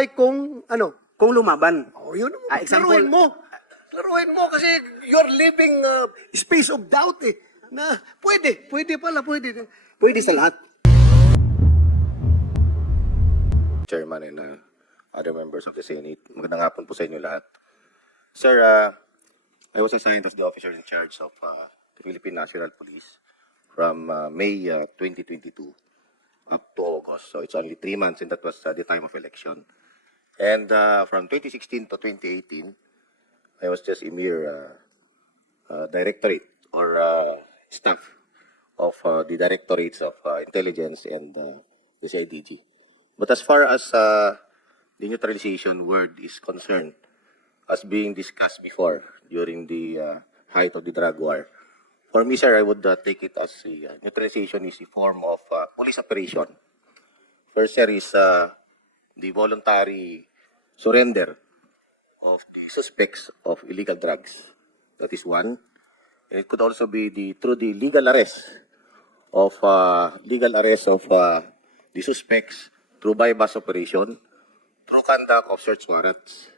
mahusay kung ano. Kung lumaban. Oh, yun. Example. Laruin mo. Laruin mo kasi you're living space of doubt eh. Na pwede pala. Pwede sa lahat. Chairman and other members of the Senate. Magandang hapon po sa inyo lahat. Sir, I was assigned as the officer in charge of the Philippine National Police from May 2022 up to August. So it's only 3 months and that was the time of election. And from 2016 to 2018, I was just a mere directorate or staff of the directorates of intelligence and the CIDG. But as far as the neutralization word is concerned, as being discussed before during the height of the drug war, for me, sir, I would take it as neutralization is a form of police operation. First, sir, is the voluntary surrender of the suspects of illegal drugs. That is one. And it could also be through the legal arrest of the suspects through bypass operation, through conduct of search warrants,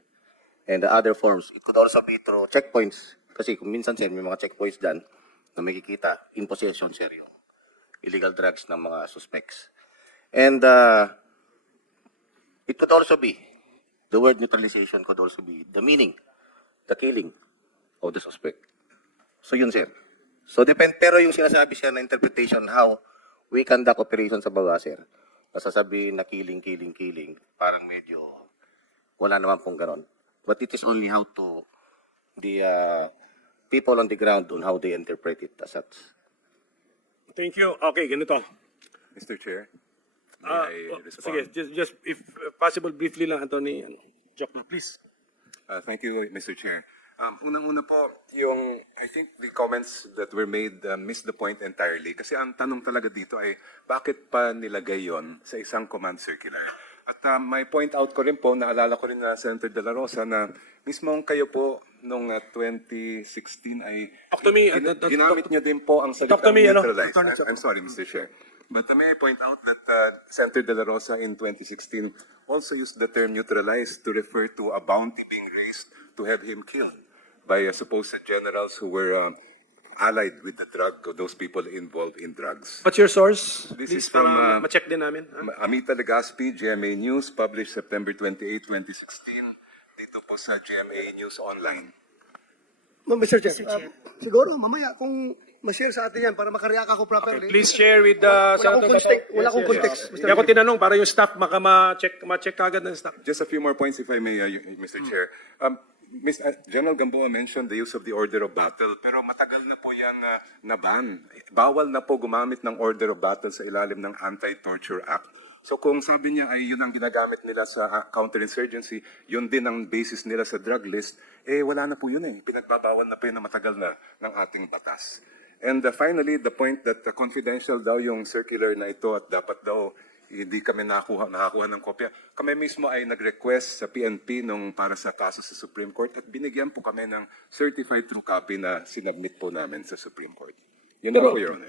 and the other forms. It could also be through checkpoints. Kasi kung minsan, sir, may mga checkpoints dyan na makikita in possession, sir, yung illegal drugs ng mga suspects. And it could also be, the word neutralization could also be the meaning, the killing of the suspect. So yun, sir. So depend, pero yung sinasabi siya na interpretation how we conduct operations sa baba, sir, nasasabihin na killing, parang medyo wala naman pong ganon. But it is only how to the people on the ground on how they interpret it as such. Thank you. Okay, ganito. Mr. Chair, may I respond? Sige, just if possible, briefly lang, Attorney Joke na, please. Thank you, Mr. Chair. Unang-una po, I think the comments that were made missed the point entirely. Kasi ang tanong talaga dito ay, bakit pa nilagay yon sa isang command circular? At may point out ko rin po, naalala ko rin na Senator De La Rosa na mismong kayo po nung 2016 ay Talk to me, ginamit niyo din po ang salitang Talk to me, neutralize. Attorney Joke. I'm sorry, Mr. Chair. But may I point out that Senator De La Rosa in 2016 also used the term neutralize to refer to a bounty being raised to have him killed by supposed generals who were allied with the drug, those people involved in drugs. What's your source? This Please, is from para ma-check din namin. Amita Legaspi, GMA News, published September 28, 2016, dito po sa GMA News Online. Mr. Chair, siguro mamaya kung ma-share sa atin yan para makareact ako properly. Please share with the Wala akong context, Mr. Hindi ako tinanong para yung staff ma-check kagad ng staff. Just a few more points if I may, Mr. Chair. General Gamboa mentioned the use of the order of battle, pero matagal na po yan na-ban. Bawal na po gumamit ng order of battle sa ilalim ng Anti-Torture Act. So kung sabi niya ay yun ang ginagamit nila sa counterinsurgency, yun din ang basis nila sa drug list, wala na po yun eh. Pinagbabawal na po yun na matagal na ng ating batas. And finally, the point that confidential daw yung circular na ito at dapat daw hindi kami nakakuha ng kopya. Kami mismo ay nag-request sa PNP nung para sa kaso sa Supreme Court at binigyan po kami ng certified true copy na sinubmit po namin sa Supreme Court. Yun lang po, Your Honor.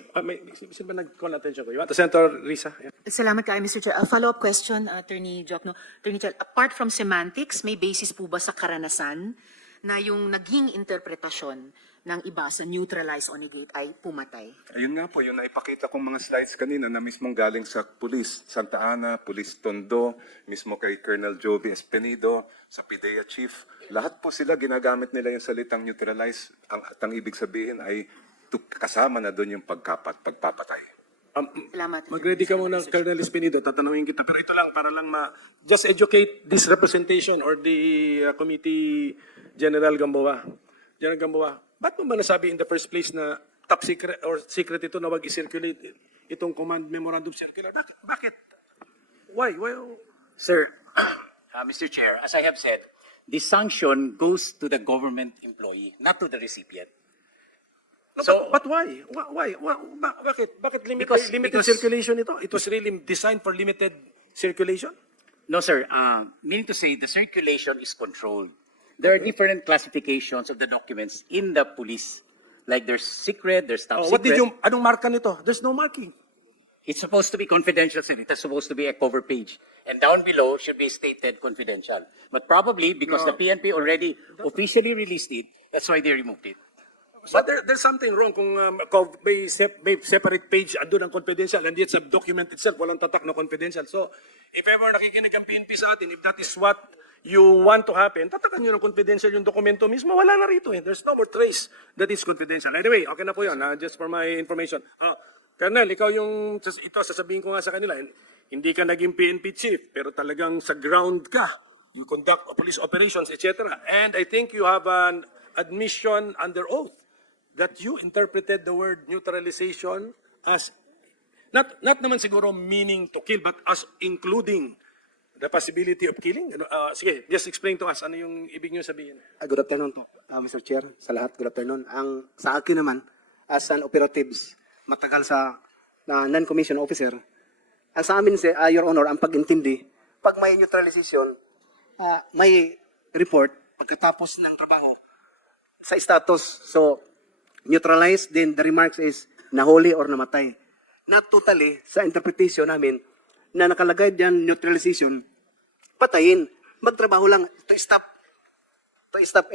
Sino ba nag-call attention ko? Senator Risa. Yeah. Salamat kayo, Mr. Chair. A follow-up question, Attorney Jokno. Attorney Chair, apart from semantics, may basis po ba sa karanasan na yung naging interpretasyon ng iba sa neutralize o negate ay pumatay? Ayun nga po, yun na ipakita kong mga slides kanina na mismong galing sa Police Santa Ana, Police Tondo, mismo kay Colonel Joby Espenido, sa PIDEA Chief. Lahat po sila ginagamit nila yung salitang neutralize. At ang ibig sabihin ay kasama na doon yung pagpapatay. Salamat. Mag-ready ka muna, Colonel Espinido, tatanungin kita. Pero ito lang, para lang just educate this representation or the Committee General Gamboa. General Gamboa, ba't mo ba nasabi in the first place na top secret or secret ito na wag i-circulate itong command memorandum circular? Bakit? Why? Sir, Mr. Chair, as I have said, the sanction goes to the government employee, not to the recipient. No, So- but why? Why? Bakit limited Because- circulation ito? It was really designed for limited circulation? No, sir. Meaning to say, the circulation is controlled. There are different classifications of the documents in the police. Like there's secret, there's top What secret. anong marka nito? There's no marking. It's supposed to be confidential, sir. It's supposed to be a cover page. And down below should be stated confidential. But probably because the PNP already officially released it, that's why they removed it. But there's something wrong kung may separate page andun ang confidential and yet sa document itself walang tatak na confidential. So if ever nakikinig ang PNP sa atin, if that is what you want to happen, tatakan nyo ng confidential yung dokumento mismo, wala na rito eh. There's no more trace that is confidential. Anyway, okay na po yun, just for my information. Colonel, ikaw yung, ito sasabihin ko nga sa kanila, hindi ka naging PNP chief, pero talagang sa ground ka. You conduct police operations, etc. And I think you have an admission under oath that you interpreted the word neutralization as not naman siguro meaning to kill but as including the possibility of killing. Sige, just explain to us ano yung ibig niyo sabihin. Good afternoon to, Mr. Chair, sa lahat. Good afternoon. Sa akin naman, as an operatives, matagal sa non-commissioned officer, ang sa amin, Your Honor, ang pag-intindi, pag may neutralization, may report pagkatapos ng trabaho sa status. So, neutralized, then the remarks is nahuli or namatay. Not totally, sa interpretation namin, na nakalagay diyan neutralization, patayin. Magtrabaho lang to stop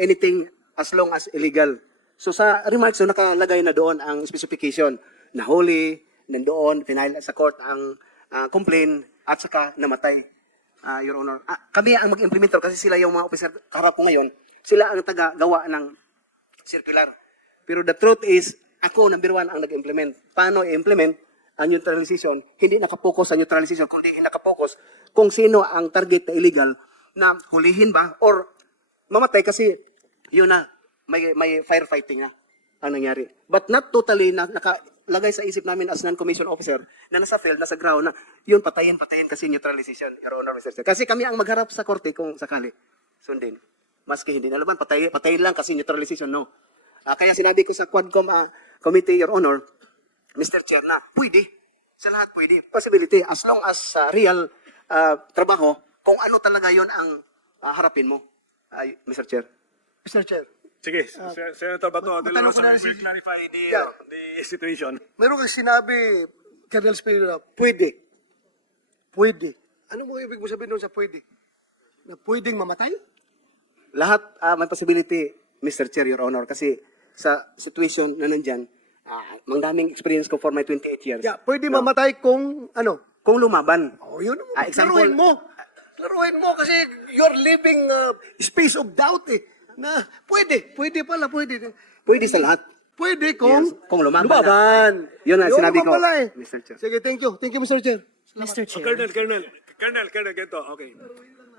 anything as long as illegal. So sa remarks, so nakalagay na doon ang specification. Nahuli, nandoon, final sa court ang complaint, at saka namatay, Your Honor. Kami ang mag-implementer kasi sila yung mga officer harap ko ngayon. Sila ang taga-gawa ng circular. Pero the truth is, ako, number one, ang nag-implement. Paano i-implement ang neutralization? Hindi nakapokus sa neutralization, kundi nakapokus kung sino ang target na illegal na hulihin ba or mamatay kasi yun na, may firefighting na ang nangyari. But not totally na nakalagay sa isip namin as non-commissioned officer na nasa field, nasa ground na yun patayin kasi neutralization, Your Honor, Mr. Chair. Kasi kami ang magharap sa korte kung sakali sundin. Maski hindi na laban, patayin lang kasi neutralization, no. Kaya sinabi ko sa Quadcom Committee, Your Honor, Mr. Chair, na pwede. Sa lahat pwede. Possibility. As long as real trabaho, kung ano talaga yon ang harapin mo, Mr. Chair. Mr. Chair. Sige, Senator Bato, matanong ko na rin will clarify the situation. Meron kang sinabi, Colonel Spiro, pwede. Pwede. Ano mo ibig mo sabihin doon sa pwede? Na pwedeng mamatay? Lahat may possibility, Mr. Chair, Your Honor, kasi sa situation na nandyan, mangdaming experience ko for my 28 years. Yeah, pwede mamatay kung ano? Kung lumaban. Oh, yun. Example, Laruin mo kasi you're living space of doubt eh. Na pwede pala. Pwede sa lahat. Pwede kung Yes, kung lumaban. lumaban. Yun ang sinabi ko, pala eh. Mr. Chair. Sige, thank you. Thank you, Mr. Chair. Mr. Chair. Colonel, ganito, okay.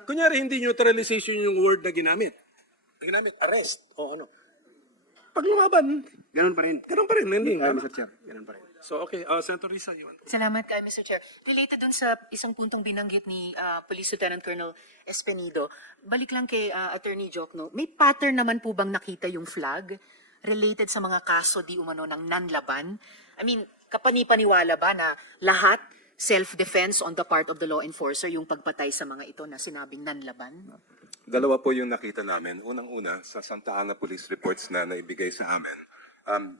Kunyari, hindi neutralization yung word na ginamit. Arrest, o ano. Pag lumaban, Ganun pa rin. hindi. Mr. Chair, ganun pa rin. So, okay, Senator Risa, you want to... Salamat kay Mr. Chair. Related dun sa isang puntong binanggit ni Police Lieutenant Colonel Espenido, balik lang kay Attorney Jokno, may pattern naman po bang nakita yung flag related sa mga kaso di umano ng nanlaban? I mean, kapani-paniwala ba na lahat self-defense on the part of the law enforcer yung pagpatay sa mga ito na sinabing nanlaban? Dalawa po yung nakita namin. Unang-una, sa Santa Ana Police Reports na naibigay sa amin,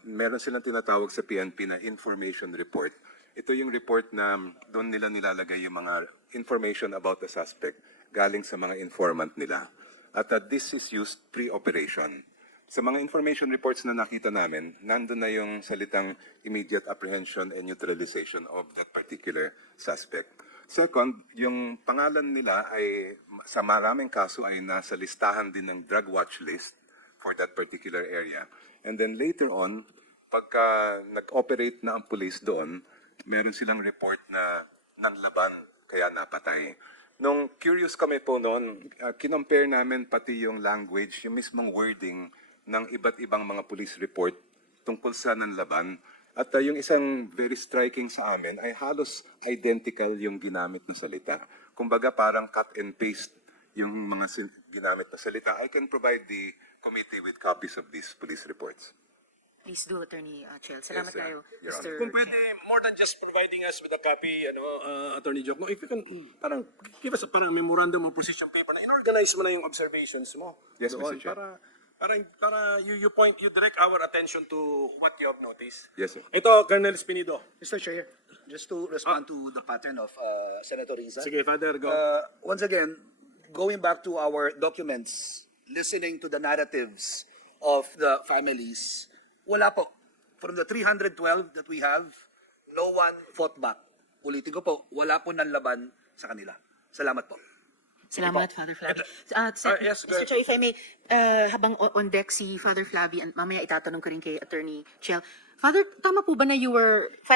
meron silang tinatawag sa PNP na information report. Ito yung report na doon nila nilalagay yung mga information about the suspect galing sa mga informant nila. At this is used pre-operation. Sa mga information reports na nakita namin, nandun na yung salitang immediate apprehension and neutralization of that particular suspect. Second, yung pangalan nila ay sa maraming kaso ay nasa listahan din ng drug watch list for that particular area. And then later on, pagka nag-operate na ang police doon, meron silang report na nanlaban kaya napatay. Nung curious kami po noon, kinompare namin pati yung language, yung mismong wording ng iba't ibang mga police report tungkol sa nanlaban. At yung isang very striking sa amin ay halos identical yung ginamit na salita. Kumbaga parang cut and paste yung mga ginamit na salita. I can provide the committee with copies of these police reports. Please do, Attorney Chel. Salamat Yes, kayo, Your Mr. Kung pwede, more than just providing us with a copy, Attorney Jokno, if you can, parang give us a parang memorandum of position paper na in-organize mo na yung observations mo. Yes, doon, Mr. Chair. Para Para you direct our attention to what you have noticed. Yes, sir. Ito, Colonel Espinido. Mr. Chair, just to respond to the pattern of Senator Riza. Sige, Father, go. Once again, going back to our documents, listening to the narratives of the families, wala po. From the 312 that we have, no one fought back. Ulitin ko po, wala po nanlaban sa kanila. Salamat po. Salamat, Father Flavi. yes, go Mr. ahead. Chair, if I may, habang on deck si Father Flavi, and mamaya itatanong ko rin kay Attorney Chel. Father, tama po ba na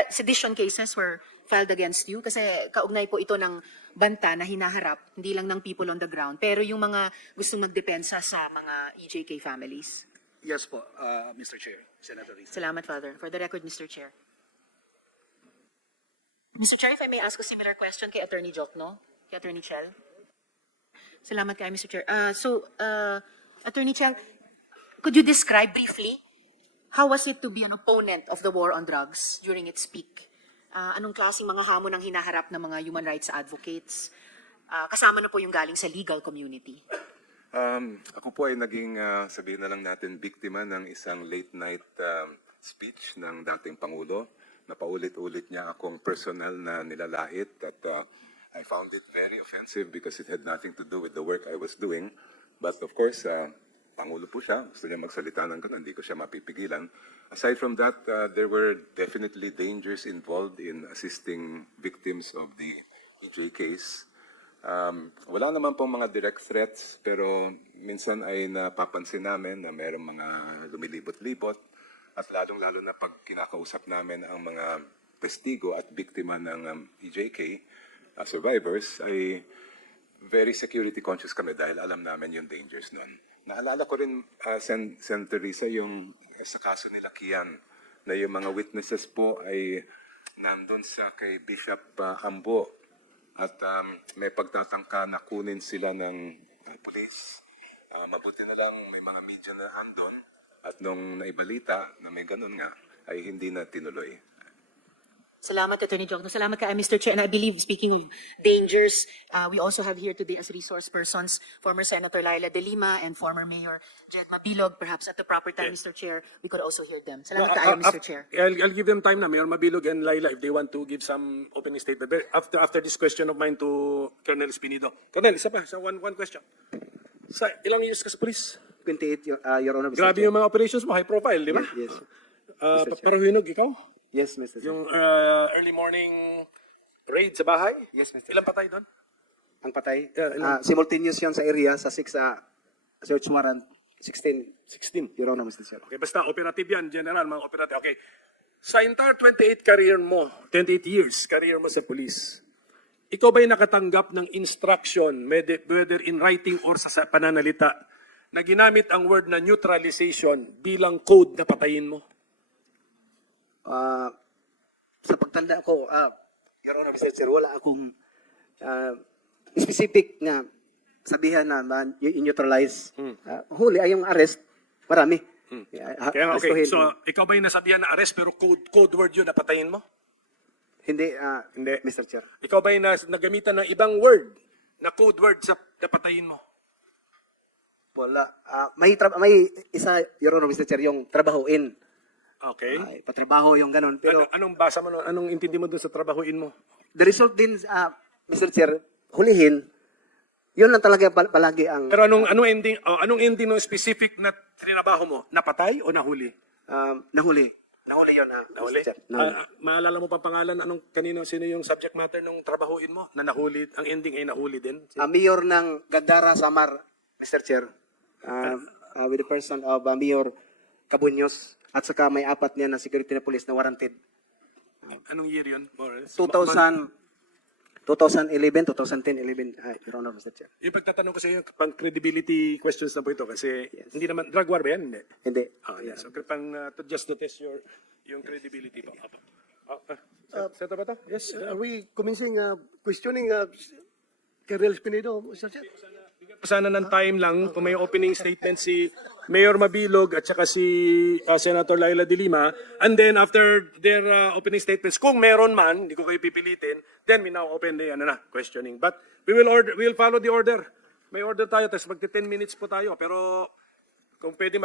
sedition cases were filed against you? Kasi kaugnay po ito ng banta na hinaharap, hindi lang ng people on the ground, pero yung mga gustong magdepensa sa mga EJK families. Yes po, Mr. Chair, Senator Riza. Salamat, Father. For the record, Mr. Chair. Mr. Chair, if I may ask a similar question kay Attorney Jokno, kay Attorney Chel. Salamat kayo, Mr. Chair. Attorney Chel, could you describe briefly how was it to be an opponent of the war on drugs during its peak? Anong klaseng mga hamon ang hinaharap ng mga human rights advocates? Kasama na po yung galing sa legal community. Ako po ay naging, sabihin na lang natin, biktima ng isang late night speech ng dating Pangulo. Napaulit-ulit niya akong personal na nilalait at I found it very offensive because it had nothing to do with the work I was doing. But of course, Pangulo po siya. Gusto niya magsalita ng ganun. Hindi ko siya mapipigilan. Aside from that, there were definitely dangers involved in assisting victims of the EJ case. Wala naman pong mga direct threats, pero minsan ay napapansin namin na mayroong mga lumilibot-libot at lalong-lalo na pag kinakausap namin ang mga testigo at biktima ng EJK survivors ay very security conscious kami dahil alam namin yung dangers nun. Naalala ko rin, Senator Risa, yung sa kaso nila Kian, na yung mga witnesses po ay nandun sa kay Bishop Ambo at may pagtatangka na kunin sila ng police. Mabuti na lang may mga media na andon at nung naibalita na may ganun nga ay hindi na tinuloy. Salamat, Attorney Jokno. Salamat kay Mr. Chair. And I believe, speaking of dangers, we also have here today as resource persons former Senator Laila De Lima and former Mayor Jed Mabilog. Perhaps at the proper time, Mr. Chair, we could also hear them. Salamat kayo, Mr. Chair. I'll give them time na, Mayor Mabilog and Laila, if they want to give some opening statement. But after this question of mine to Colonel Espinido. Colonel, isa pa, one question. Sa ilang years ka sa police? 28, Your Honor, Mr. Grabe Chair. yung mga operations mo, high profile, di ba? Yes. Mr. Chair. Parahinog, ikaw? Yes, Mr. Chair. Yung early morning raid sa bahay? Yes, Mr. Ilang patay doon? Ang patay? Yeah, Simultaneous yan sa area, sa 6 search warrant. 16, 16. Your Honor, Mr. Chair. Okay, basta operative yan, general, mga operative. Okay. Sa entire 28 career mo, 28 years career mo sa police, ikaw ba'y nakatanggap ng instruction, whether in writing or sa pananalita, na ginamit ang word na neutralization bilang code na patayin mo? Sa pagtanda ko, Your Honor, Mr. Chair, wala akong specific na sabihan na i-neutralize. Huli ay yung arrest, marami. Kaya nga, okay. Arestuhin. So, ikaw ba'y nasabihan na arrest pero code word yun na patayin mo? Hindi, Hindi. Mr. Chair. Ikaw ba'y nagamitan ng ibang word na code word sa napatayin mo? Wala. May isa, Your Honor, Mr. Chair, yung trabahuin. Okay. Ay, patrabaho yung ganun. Pero Anong basa mo, anong intindi mo doon sa trabahuin mo? the result din, Mr. Chair, hulihin, yun lang talaga palagi ang Pero anong ending ng specific na trinabaho mo? Napatay o nahuli? nahuli. Nahuli yun, Nahuli? Mr. Chair. Nahuli. Maalala mo pa pangalan sino yung subject matter ng trabahuin mo na nahuli, ang ending ay nahuli din? Mayor ng Gandara, Samar, Mr. Chair, with the person of Mayor Cabuños, at saka may 4 niya na security na police na warranted. Anong year yun? More or less? 2011, 2010, 11, Your Honor, Mr. Chair. Yung pagtatanong ko sa iyo, pang credibility questions na po ito kasi hindi naman, drug war ba yan? Hindi. Hindi. Yes. So, just to test yung credibility po. Seto ba ito? Yes. Are we commencing questioning Colonel Espinido, Mr. Chair? Sana ng time lang kung may opening statement si Mayor Mabilog at saka si Senator Laila De Lima, and then after their opening statements, kung meron man, hindi ko kayo pipilitin, then we now open the questioning. But we will follow the order. May order tayo, tapos magti 10 minutes po tayo. Pero Kung pwede